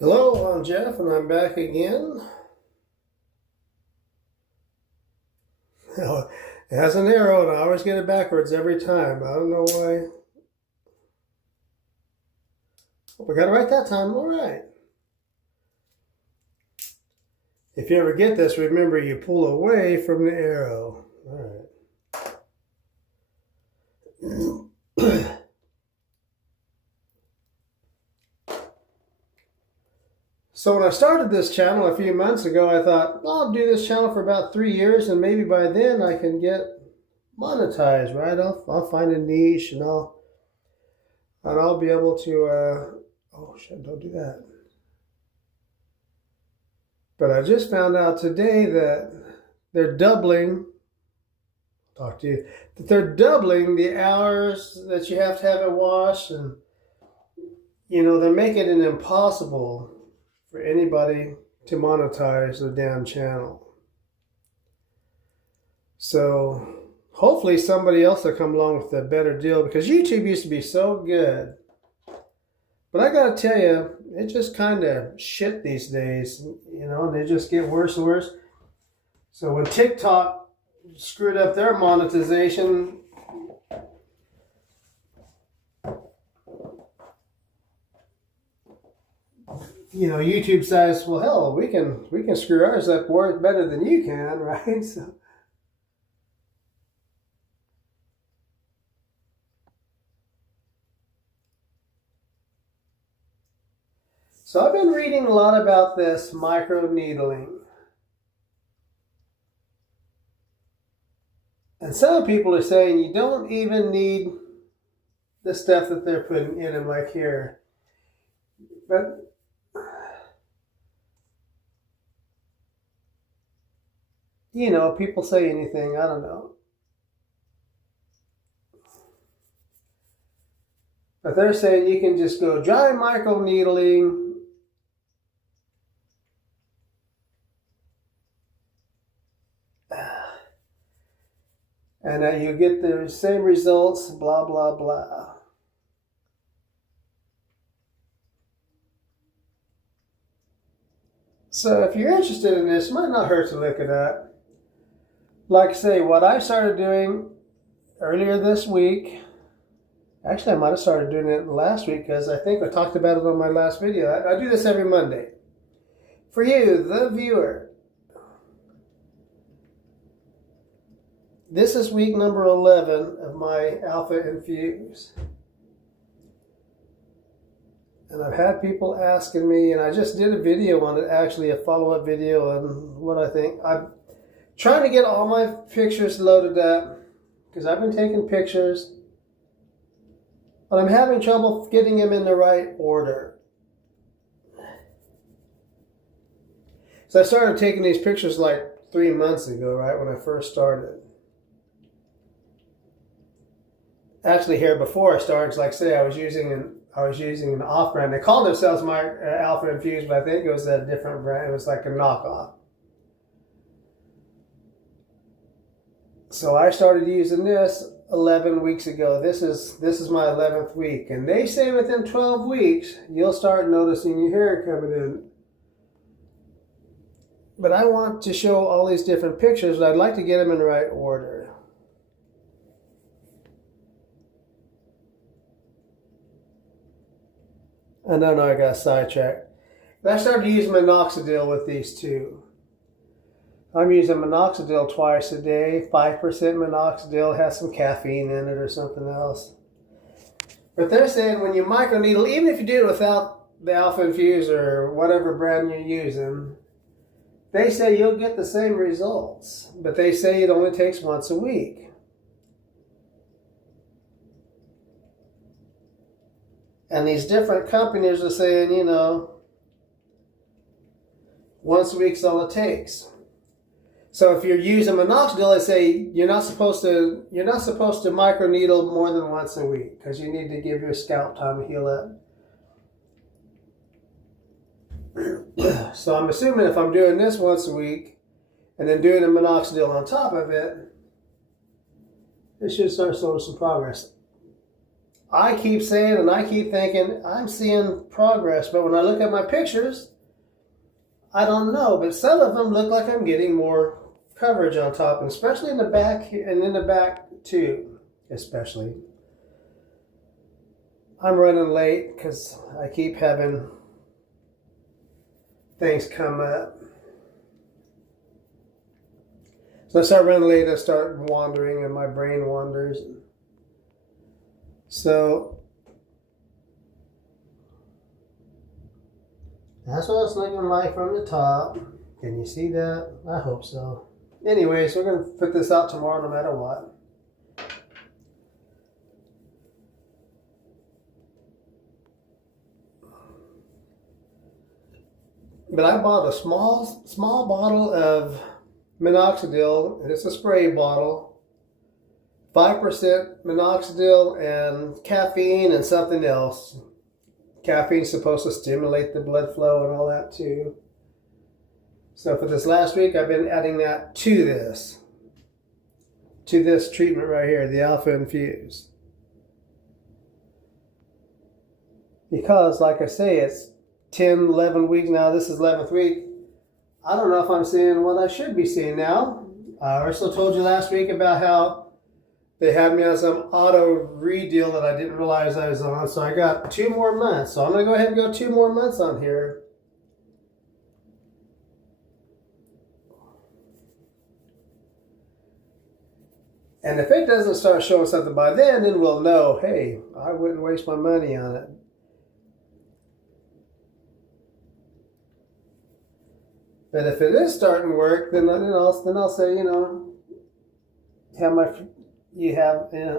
Hello, I'm Jeff, and I'm back again. It has an arrow, and I always get it backwards every time. I don't know why. We got it right that time. All right. If you ever get this, remember you pull away from the arrow. All right. So when I started this channel a few months ago, I thought, well, I'll do this channel for about 3 years, and maybe by then I can get monetized, right? I'll find a niche, and I'll be able to. Oh shit! Don't do that. But I just found out today that they're doubling. Talk to you. That they're doubling the hours that you have to have it washed, and they're making it impossible for anybody to monetize their damn channel. So hopefully somebody else will come along with a better deal, because YouTube used to be so good. But I gotta tell you, it just kind of shit these days, and they just get worse and worse. So when TikTok screwed up their monetization, YouTube says, well, hell, we can screw ours up better than you can, right? So I've been reading a lot about this micro needling. And some people are saying you don't even need the stuff that they're putting in them, like here. But people say anything, I don't know. But they're saying you can just go dry micro needling, and that you get the same results, blah, blah, blah. So if you're interested in this, it might not hurt to look it up. Like I say, what I started doing earlier this week, actually I might have started doing it last week, because I think I talked about it on my last video. I do this every Monday. For you, the viewer, this is week number 11 of my Alpha Infuse. And I've had people asking me, and I just did a video on it, actually a follow-up video on what I think. I'm trying to get all my pictures loaded up, because I've been taking pictures, but I'm having trouble getting them in the right order. So I started taking these pictures like 3 months ago, right, when I first started. Actually, here before I started, like I say, I was using an off-brand. They called themselves Alpha Infuse, but I think it was a different brand. It was like a knockoff. So I started using this 11 weeks ago. This is my 11th week, and they say within 12 weeks you'll start noticing your hair coming in. But I want to show all these different pictures, but I'd like to get them in the right order. And I know I got sidetracked. But I started using Minoxidil with these two. I'm using Minoxidil twice a day. 5% Minoxidil, has some caffeine in it or something else. But they're saying when you microneedle, even if you do it without the Alpha Infuse or whatever brand you're using, they say you'll get the same results. But they say it only takes once a week. And these different companies are saying, once a week's all it takes. So if you're using Minoxidil, they say you're not supposed to microneedle more than once a week, because you need to give your scalp time to heal up. So I'm assuming if I'm doing this once a week and then doing a Minoxidil on top of it, it should start showing some progress. I keep saying and I keep thinking I'm seeing progress, but when I look at my pictures, I don't know. But some of them look like I'm getting more coverage on top, and especially in the back and in the back too, especially. I'm running late because I keep having things come up. So I start running late, I start wandering, and my brain wanders. So that's what it's looking like from the top. Can you see that? I hope so. Anyways, we're going to put this out tomorrow no matter what. But I bought a small bottle of Minoxidil, and it's a spray bottle. 5% Minoxidil and caffeine and something else. Caffeine's supposed to stimulate the blood flow and all that too. So for this last week, I've been adding that to this treatment right here, the Alpha Infuse. Because, like I say, it's 10, 11 weeks now. This is 11th week. I don't know if I'm seeing what I should be seeing now. I also told you last week about how they had me on some auto re-deal that I didn't realize I was on. So I got 2 more months. So I'm going to go ahead and go 2 more months on here. And if it doesn't start showing something by then we'll know, hey, I wouldn't waste my money on it. But if it is starting to work, then I'll say, you know,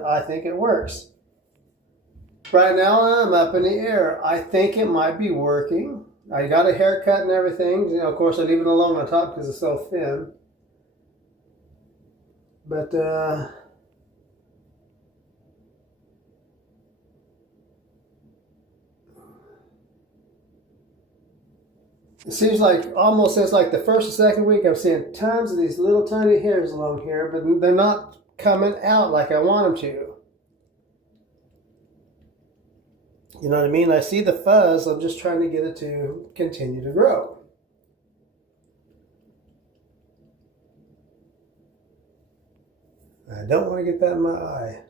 I think it works. Right now, I'm up in the air. I think it might be working. I got a haircut and everything. You know, of course, I leave it alone on top because it's so thin. But it seems like almost since like the first or second week, I'm seeing tons of these little tiny hairs along here, but they're not coming out like I want them to. You know what I mean? I see the fuzz. I'm just trying to get it to continue to grow. I don't want to get that in my eye.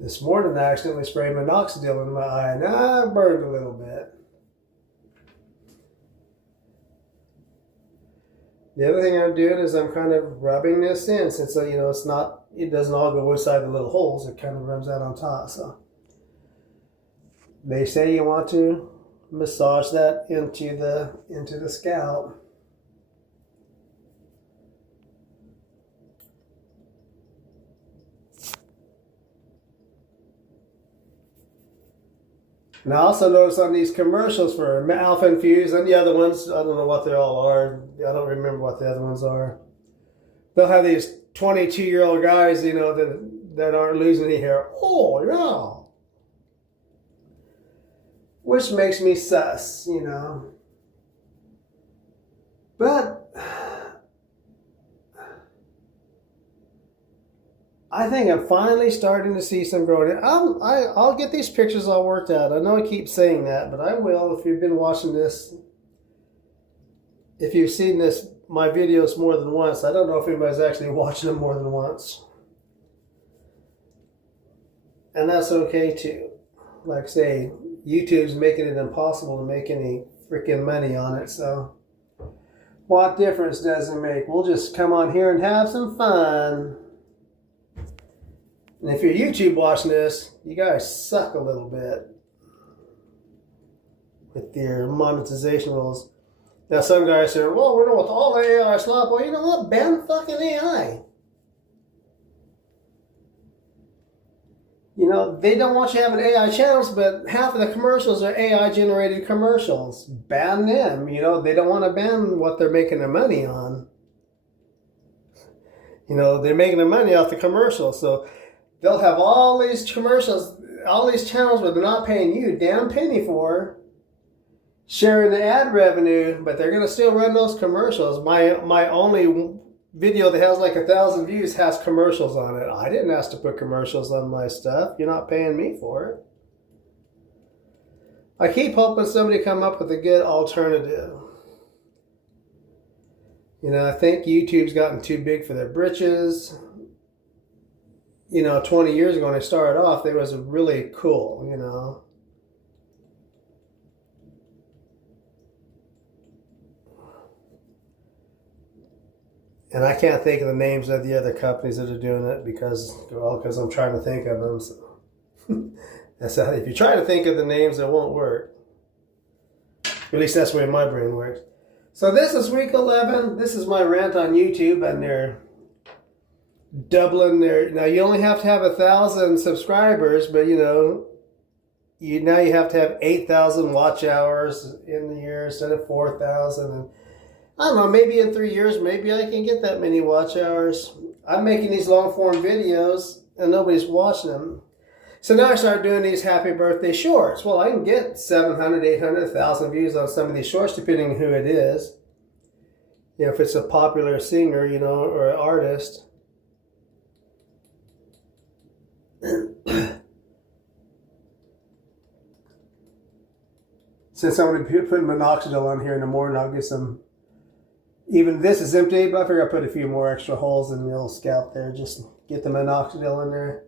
This morning I accidentally sprayed Minoxidil in my eye and I burned a little bit. The other thing I'm doing is I'm kind of rubbing this in since, you know, it doesn't all go inside the little holes. It kind of rubs out on top. So they say you want to massage that into the scalp. And I also noticed on these commercials for Alpha Infuse and the other ones, I don't know what they all are. I don't remember what the other ones are. They'll have these 22-year-old guys, you know, that aren't losing any hair. Oh, yeah. Which makes me sus, you know. But I think I'm finally starting to see some growing. I'll get these pictures all worked out. I know I keep saying that, but I will. If you've been watching this, if you've seen my videos more than once, I don't know if anybody's actually watching them more than once. And that's okay too. Like I say, YouTube's making it impossible to make any freaking money on it, so what difference does it make? We'll just come on here and have some fun. And if you're YouTube watching this, you guys suck a little bit with your monetization rules. Now some guys say, well, we're with all AI slop. Well, you know what? Ban fucking AI. You know, they don't want you having AI channels, but half of the commercials are AI generated commercials. Ban them. You know, they don't want to ban what they're making their money on. You know, they're making their money off the commercials. So they'll have all these commercials, all these channels where they're not paying you a damn penny for, sharing the ad revenue, but they're going to still run those commercials. My only video that has like 1,000 views has commercials on it. I didn't ask to put commercials on my stuff. You're not paying me for it. I keep hoping somebody come up with a good alternative. You know, I think YouTube's gotten too big for their britches. You know, 20 years ago when I started off, they was really cool, you know. And I can't think of the names of the other companies that are doing it because I'm trying to think of them. So. That's how, if you try to think of the names, it won't work. At least that's the way my brain works. So this is week 11. This is my rant on YouTube, and they're doubling their. Now you only have to have 1,000 subscribers, but you know, now you have to have 8,000 watch hours in the year instead of 4,000. And I don't know, maybe in 3 years, maybe I can get that many watch hours. I'm making these long form videos and nobody's watching them. So now I start doing these happy birthday shorts. Well, I can get 700, 800, 1,000 views on some of these shorts, depending on who it is. You know, if it's a popular singer, you know, or an artist. Since I'm going to be putting Minoxidil on here in the morning, I'll get some. Even this is empty, but I figure I'll put a few more extra holes in the little scalp there. Just get the Minoxidil in there.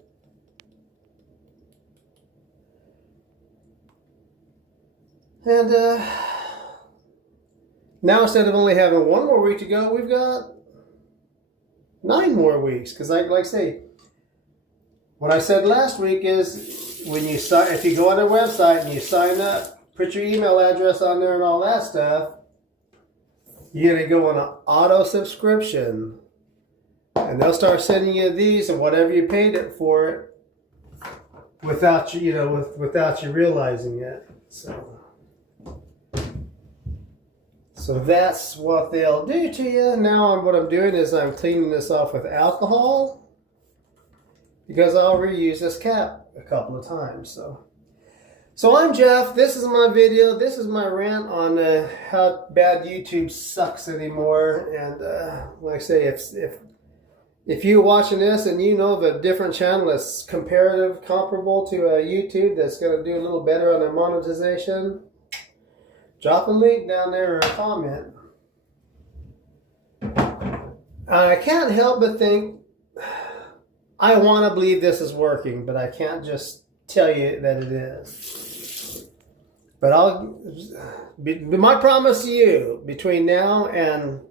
And now instead of only having 1 more week to go, we've got 9 more weeks. Because like I say, what I said last week is when you sign, if you go on their website and you sign up, put your email address on there and all that stuff, you're going to go on an auto subscription. And they'll start sending you these and whatever you paid it for it without you, without you realizing it. So that's what they'll do to you. Now what I'm doing is I'm cleaning this off with alcohol because I'll reuse this cap a couple of times. So I'm Jeff. This is my video. This is my rant on how bad YouTube sucks anymore. And like I say, if you're watching this and you know of a different channel that's comparable to YouTube that's going to do a little better on their monetization, drop a link down there or a comment. I can't help but think, I want to believe this is working, but I can't just tell you that it is. But my promise to you, between now and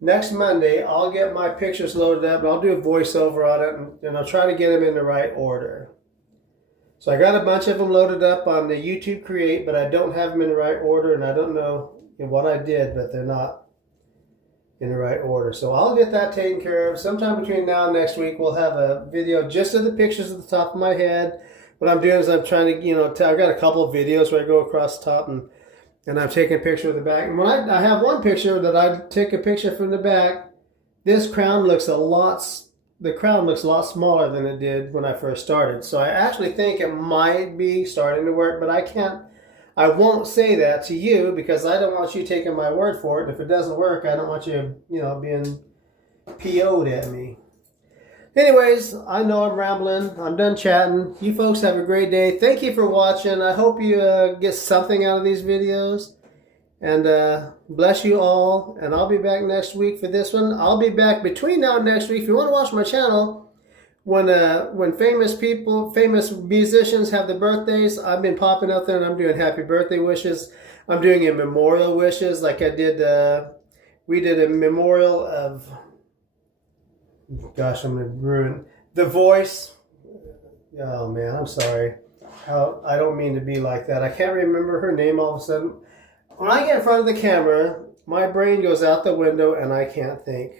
next Monday, I'll get my pictures loaded up and I'll do a voiceover on it and I'll try to get them in the right order. So I got a bunch of them loaded up on the YouTube Create, but I don't have them in the right order, and I don't know what I did, but they're not in the right order. So I'll get that taken care of. Sometime between now and next week, we'll have a video just of the pictures at the top of my head. What I'm doing is I'm trying to, I've got a couple of videos where I go across the top and I'm taking a picture of the back. And when I have one picture that I take a picture from the back, this crown looks the crown looks a lot smaller than it did when I first started. So I actually think it might be starting to work, but I won't say that to you because I don't want you taking my word for it. If it doesn't work, I don't want you, being PO'd at me. Anyways, I know I'm rambling. I'm done chatting. You folks have a great day. Thank you for watching. I hope you get something out of these videos. And bless you all. And I'll be back next week for this one. I'll be back between now and next week. If you want to watch my channel, when famous musicians have their birthdays, I've been popping up there and I'm doing happy birthday wishes. I'm doing a memorial wishes like I did. We did a memorial of, gosh, I'm going to ruin The Voice. Oh man, I'm sorry. I don't mean to be like that. I can't remember her name all of a sudden. When I get in front of the camera, my brain goes out the window and I can't think.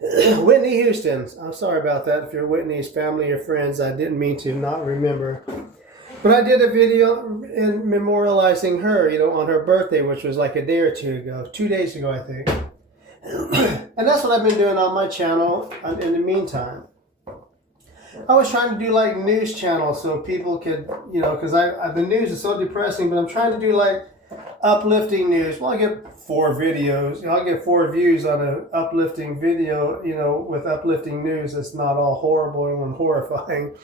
Whitney Houston. I'm sorry about that. If you're Whitney's family or friends, I didn't mean to not remember. But I did a video in memorializing her, on her birthday, which was like a day or 2 ago. 2 days ago, I think. And that's what I've been doing on my channel in the meantime. I was trying to do like news channels so people could, because the news is so depressing, but I'm trying to do like uplifting news. Well, I get 4 videos. You know, I get 4 views on an uplifting video, you know, with uplifting news. It's not all horrible and horrifying.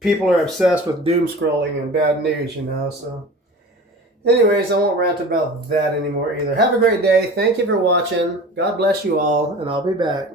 People are obsessed with doom scrolling and bad news, you know, so. Anyways, I won't rant about that anymore either. Have a great day. Thank you for watching. God bless you all, and I'll be back.